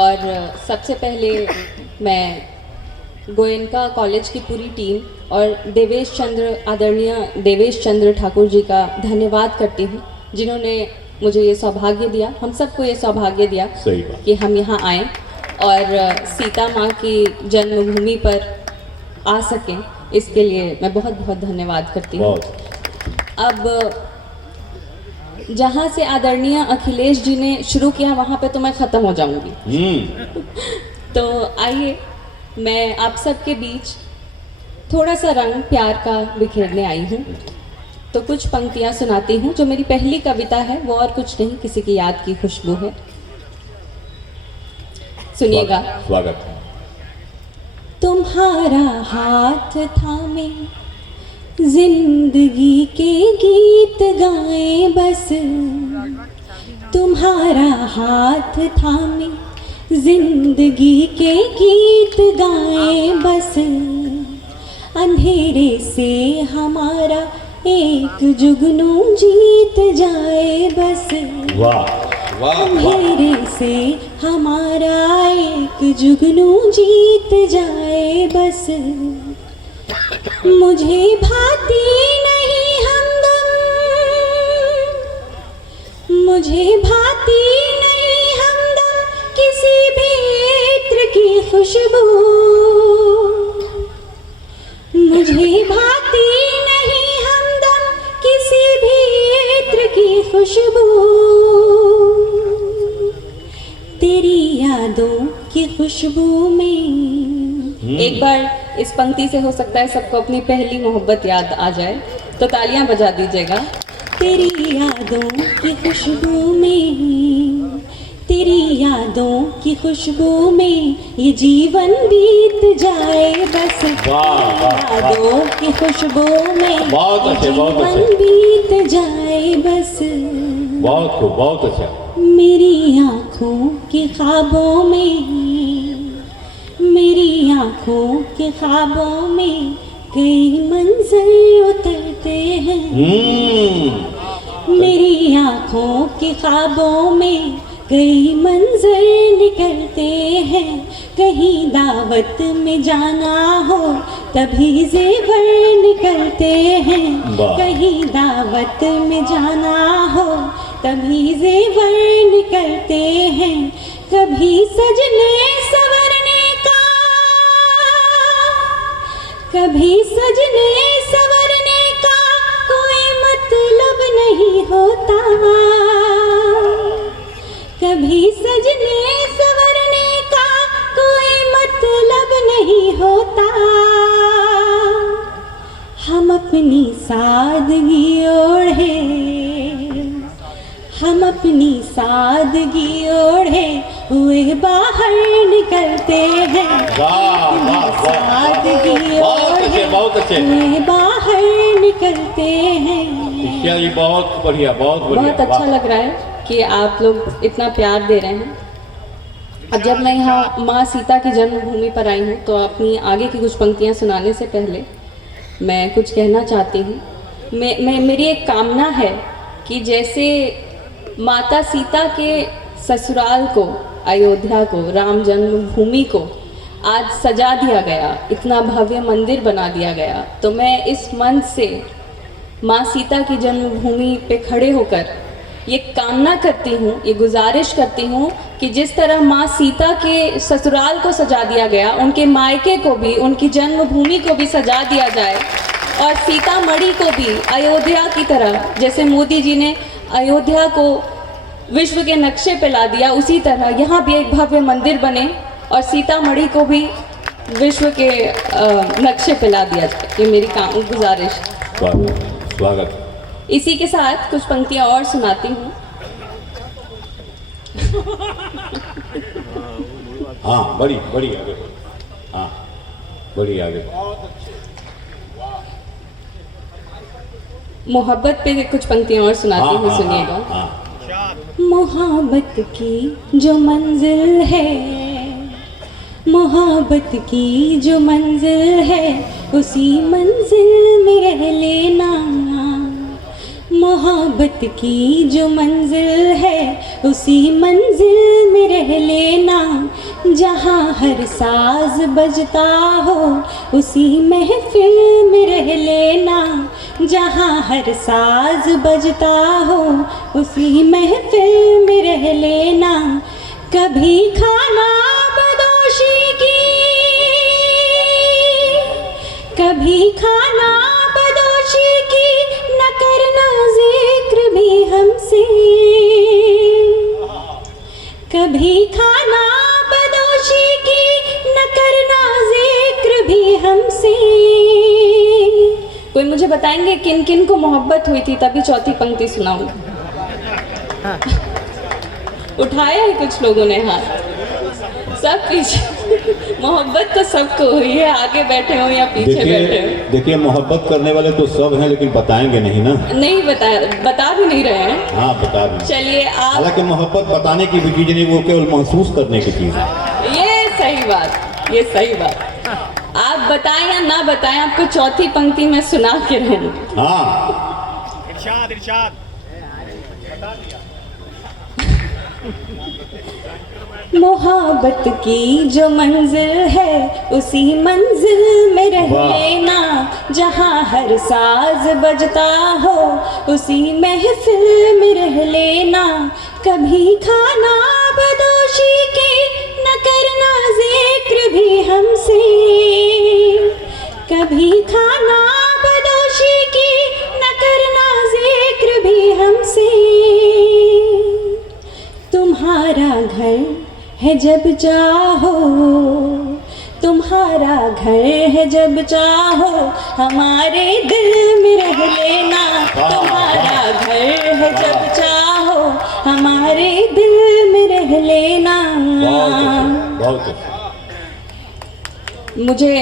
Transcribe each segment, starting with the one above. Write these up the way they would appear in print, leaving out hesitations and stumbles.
और सबसे पहले मैं गोयनका कॉलेज की पूरी टीम और आदरणीय देवेश चंद्र ठाकुर जी का धन्यवाद करती हूँ, जिन्होंने मुझे ये सौभाग्य दिया, हम सबको ये सौभाग्य दिया कि हम यहाँ आएँ और सीता माँ की जन्मभूमि पर आ सकें। इसके लिए मैं बहुत बहुत धन्यवाद करती हूँ। अब जहाँ से आदरणीय अखिलेश जी ने शुरू किया वहाँ पे तो मैं ख़त्म हो जाऊँगी। तो आइए मैं आप सबके बीच थोड़ा सा रंग प्यार का बिखेरने आई हूँ। तो कुछ पंक्तियाँ सुनाती हूँ। जो मेरी पहली कविता है वो और कुछ नहीं, किसी की याद की खुशबू है। सुनिएगा। स्वागत। तुम्हारा हाथ थामे जिंदगी के गीत गाए बस, तुम्हारा हाथ थामे जिंदगी के गीत गाए बस, अंधेरे से हमारा एक जुगनू जीत जाए बस। वाह वाह। अंधेरे से हमारा एक जुगनू जीत जाए बस, मुझे भाती नहीं हमदम, मुझे भाती नहीं हमदम किसी भी इत्र की खुशबू, मुझे भाती नहीं हमदम किसी भी इत्र की खुशबू, तेरी यादों की खुशबू में। एक बार इस पंक्ति से हो सकता है सबको अपनी पहली मोहब्बत याद आ जाए, तो तालियां बजा दीजिएगा। तेरी यादों की खुशबू में, तेरी यादों की खुशबू में ये जीवन बीत जाए बस। यादों की खुशबू में ये जीवन बीत जाए बस। बहुत खूब, बहुत अच्छा। मेरी आँखों के ख्वाबों में, मेरी आँखों के ख्वाबों में कई मंजर उतरते हैं। मेरी आँखों के ख्वाबों में कई मंजर निकलते हैं। कहीं दावत में जाना हो तभी जेवर निकलते हैं। कहीं दावत में जाना हो तभी जेवर निकलते हैं। कभी सजने सवरने का, कभी सजने सवरने का कोई मतलब नहीं होता, कभी सजने सवरने का कोई मतलब नहीं होता। हम अपनी सादगी ओढ़े, हम अपनी सादगी ओढ़े हुए बाहर निकलते हैं। सादगी ओढ़े हुए बाहर निकलते हैं। बहुत बढ़िया, बहुत बढ़िया। बहुत अच्छा लग रहा है कि आप लोग इतना प्यार दे रहे हैं। अब जब मैं यहाँ माँ सीता की जन्मभूमि पर आई हूँ तो अपनी आगे की कुछ पंक्तियाँ सुनाने से पहले मैं कुछ कहना चाहती हूँ। मेरी एक कामना है कि जैसे माता सीता के ससुराल को, अयोध्या को, राम जन्मभूमि को आज सजा दिया गया, इतना भव्य मंदिर बना दिया गया, तो मैं इस मंच से माँ सीता की जन्मभूमि पे खड़े होकर ये कामना करती हूँ, ये गुजारिश करती हूँ कि जिस तरह माँ सीता के ससुराल को सजा दिया गया, उनके मायके को भी, उनकी जन्मभूमि को भी सजा दिया जाए और सीतामढ़ी को भी अयोध्या की तरह, जैसे मोदी जी ने अयोध्या को विश्व के नक्शे पे ला दिया, उसी तरह यहाँ भी एक भव्य मंदिर बने और सीतामढ़ी को भी विश्व के नक्शे पे ला दिया जाए। ये मेरी गुजारिश। स्वागत। इसी के साथ कुछ पंक्तियाँ और सुनाती हूँ। हाँ, बड़ी बड़ी आगे, हाँ बड़ी आगे। मोहब्बत पे कुछ पंक्तियाँ और सुनाती हूँ, सुनिएगा। मोहब्बत की जो मंजिल है, मोहब्बत की जो मंजिल है, उसी मंजिल में रह लेना, मोहब्बत की जो मंजिल है उसी मंजिल में रह लेना, जहाँ हर साज बजता हो उसी महफिल में रह लेना, जहाँ हर साज बजता हो उसी महफिल में रह लेना। कभी खाना बदोशी की, कभी खाना बदोशी की न करना जिक्र भी हमसे, कभी खाना बदोशी की न करना जिक्र भी हमसे। कोई मुझे बताएंगे किन किन को मोहब्बत हुई थी, तभी चौथी पंक्ति सुनाऊंगी। उठाया है कुछ लोगों ने हाथ, सब पीछे। मोहब्बत तो सबको हुई है, आगे बैठे हो या पीछे बैठे हो। देखिए मोहब्बत करने वाले तो सब हैं, लेकिन बताएंगे नहीं ना। नहीं बता भी नहीं रहे हैं। हाँ बता भी। चलिए आप, हालांकि मोहब्बत बताने की भी चीज नहीं, वो केवल महसूस करने की चीज है। ये सही बात, ये सही बात। आप बताएं या ना बताएं, आपको चौथी पंक्ति में सुना के रहूंगी। हाँ इरशाद इरशाद बता दिया। मोहब्बत की जो मंजिल है उसी मंजिल में रह लेना, जहाँ हर साज बजता हो उसी महफिल में रह लेना। कभी खाना बदोशी की न करना जिक्र भी हमसे, कभी खाना बदोशी की न करना जिक्र भी हमसे। तुम्हारा घर है जब चाहो, तुम्हारा घर है जब चाहो हमारे दिल में रह लेना, तुम्हारा घर है जब चाहो हमारे दिल में रह लेना। बहुत मुझे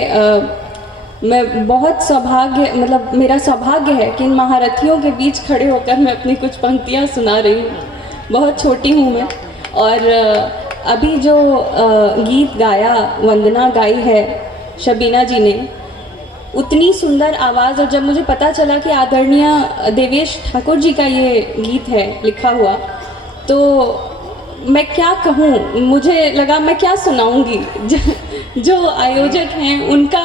मैं बहुत सौभाग्य, मतलब मेरा सौभाग्य है कि इन महारथियों के बीच खड़े होकर मैं अपनी कुछ पंक्तियाँ सुना रही हूँ। बहुत छोटी हूँ मैं, और अभी जो गीत गाया, वंदना गाई है शबीना जी ने, उतनी सुंदर आवाज़। और जब मुझे पता चला कि आदरणीय देवेश ठाकुर जी का ये गीत है लिखा हुआ, तो मैं क्या कहूँ, मुझे लगा मैं क्या सुनाऊंगी। जो आयोजक हैं उनका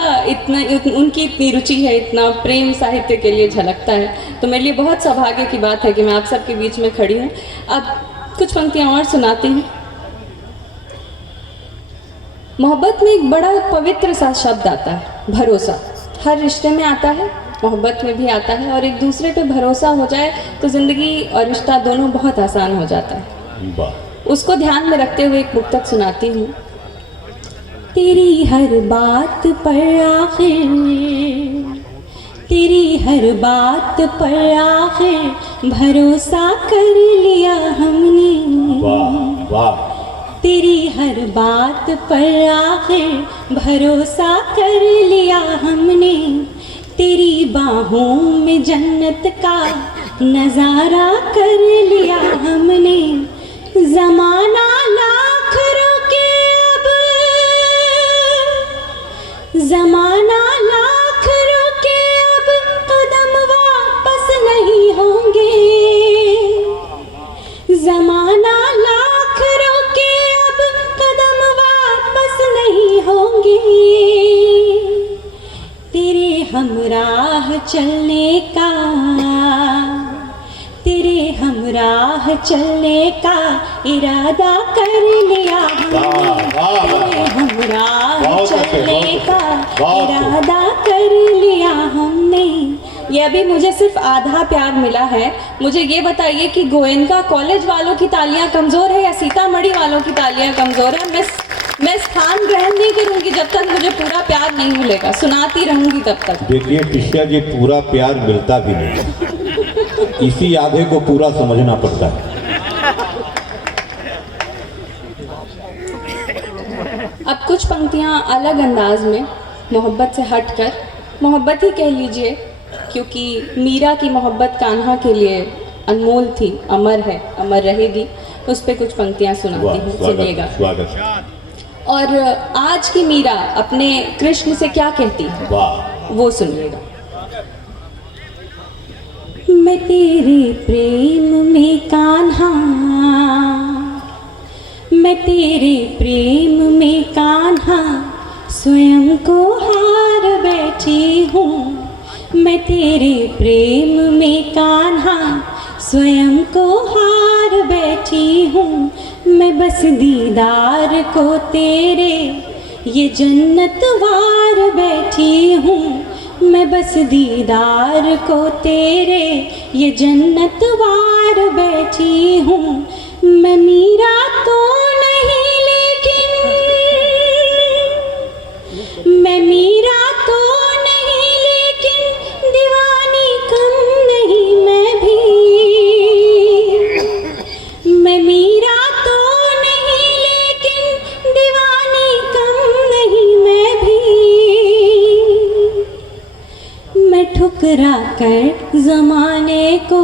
उनकी इतनी रुचि है, इतना प्रेम साहित्य के लिए झलकता है, तो मेरे लिए बहुत सौभाग्य की बात है कि मैं आप सबके बीच में खड़ी हूँ। अब कुछ पंक्तियाँ और सुनाती हूँ। मोहब्बत में एक बड़ा पवित्र सा शब्द आता है, भरोसा। हर रिश्ते में आता है, मोहब्बत में भी आता है, और एक दूसरे पे भरोसा हो जाए तो ज़िंदगी और रिश्ता दोनों बहुत आसान हो जाता है। उसको ध्यान में रखते हुए एक मुक्तक सुनाती हूँ। तेरी हर बात पर आखिर, तेरी हर बात पर आखिर भरोसा कर लिया हमने। वाह वाह। तेरी हर बात पर आखिर भरोसा कर लिया हमने, तेरी बाहों में जन्नत का नज़ारा कर लिया हमने। ज़माना लाख रोके अब, ज़माना लाख रोके अब कदम वापस नहीं होंगे। ज़माना लाख रोके अब कदम वापस नहीं होंगे। तेरे हमराह चलने का, तेरे हमराह चलने का इरादा कर लिया हमने। तेरे हमराह चलने का इरादा कर लिया हमने। ये अभी मुझे सिर्फ आधा प्यार मिला है। मुझे ये बताइए कि गोयनका कॉलेज वालों की तालियां कमज़ोर है या सीतामढ़ी वालों की तालियां कमज़ोर है? मैं स्थान ग्रहण नहीं करूंगी जब तक मुझे पूरा प्यार नहीं मिलेगा, सुनाती रहूंगी तब तक। देखिए टिशिया जी, पूरा प्यार मिलता भी नहीं, इसी आधे को पूरा समझना पड़ता है। अब कुछ पंक्तियां अलग अंदाज में, मोहब्बत से हटकर, मोहब्बत ही कह लीजिए, क्योंकि मीरा की मोहब्बत कान्हा के लिए अनमोल थी, अमर है, अमर रहेगी। उस पर कुछ पंक्तियां सुनाती हूँ, सुनिएगा। स्वागत। और आज की मीरा अपने कृष्ण से क्या कहती है, वाह। वो सुनिएगा। मैं तेरे प्रेम में कान्हा, मैं तेरे प्रेम में कान्हा स्वयं को हार बैठी हूँ। मैं तेरे प्रेम में कान्हा स्वयं को हार बैठी हूँ। मैं बस दीदार को तेरे ये जन्नत वार बैठी हूँ। मैं बस दीदार को तेरे ये जन्नत वार बैठी हूँ। मैं मीरा तो नहीं लेकिन, मैं मीरा तो नहीं लेकिन दीवानी कम नहीं मैं भी। मैं मीरा तो नहीं लेकिन दीवानी कम नहीं मैं भी। मैं ठुकरा कर ज़माने को,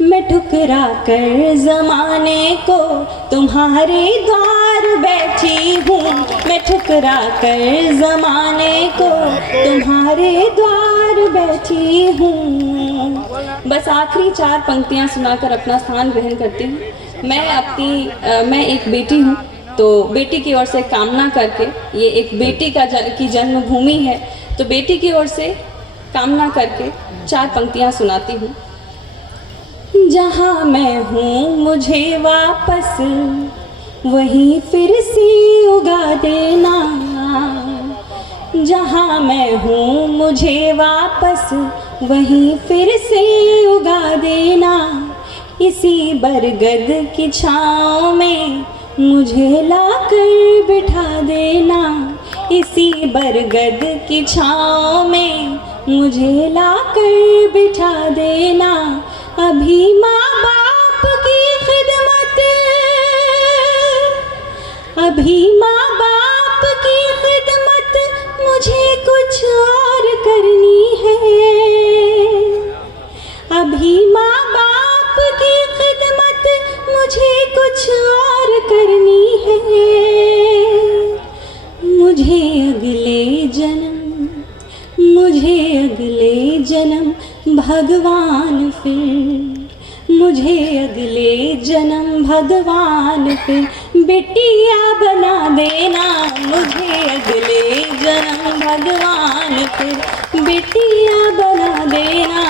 मैं ठुकरा कर ज़माने को तुम्हारे द्वार बैठी हूँ। मैं ठुकरा कर ज़माने को तुम्हारे द्वार बैठी हूँ। बस आखिरी 4 पंक्तियाँ सुनाकर अपना स्थान ग्रहण करती हूँ। मैं एक बेटी हूँ, तो बेटी की ओर से कामना करके, ये एक बेटी की जन्मभूमि है, तो बेटी की ओर से कामना करके 4 पंक्तियाँ सुनाती हूँ। जहाँ मैं हूँ मुझे वापस वहीं फिर से उगा देना। जहाँ मैं हूँ मुझे वापस वहीं फिर से उगा देना। इसी बरगद की छाँव में मुझे लाकर बिठा देना। इसी बरगद की छाँव में मुझे लाकर बिठा देना। अभी माँ बाप की खिदमत, अभी माँ बाप की खिदमत मुझे कुछ और करनी है। अभी माँ बाप की खिदमत मुझे कुछ और करनी है। मुझे अगले जन्म, मुझे अगले जन्म भगवान फिर, मुझे अगले जन्म भगवान फिर बिटिया बना देना। मुझे अगले जन्म भगवान फिर बिटिया बना देना।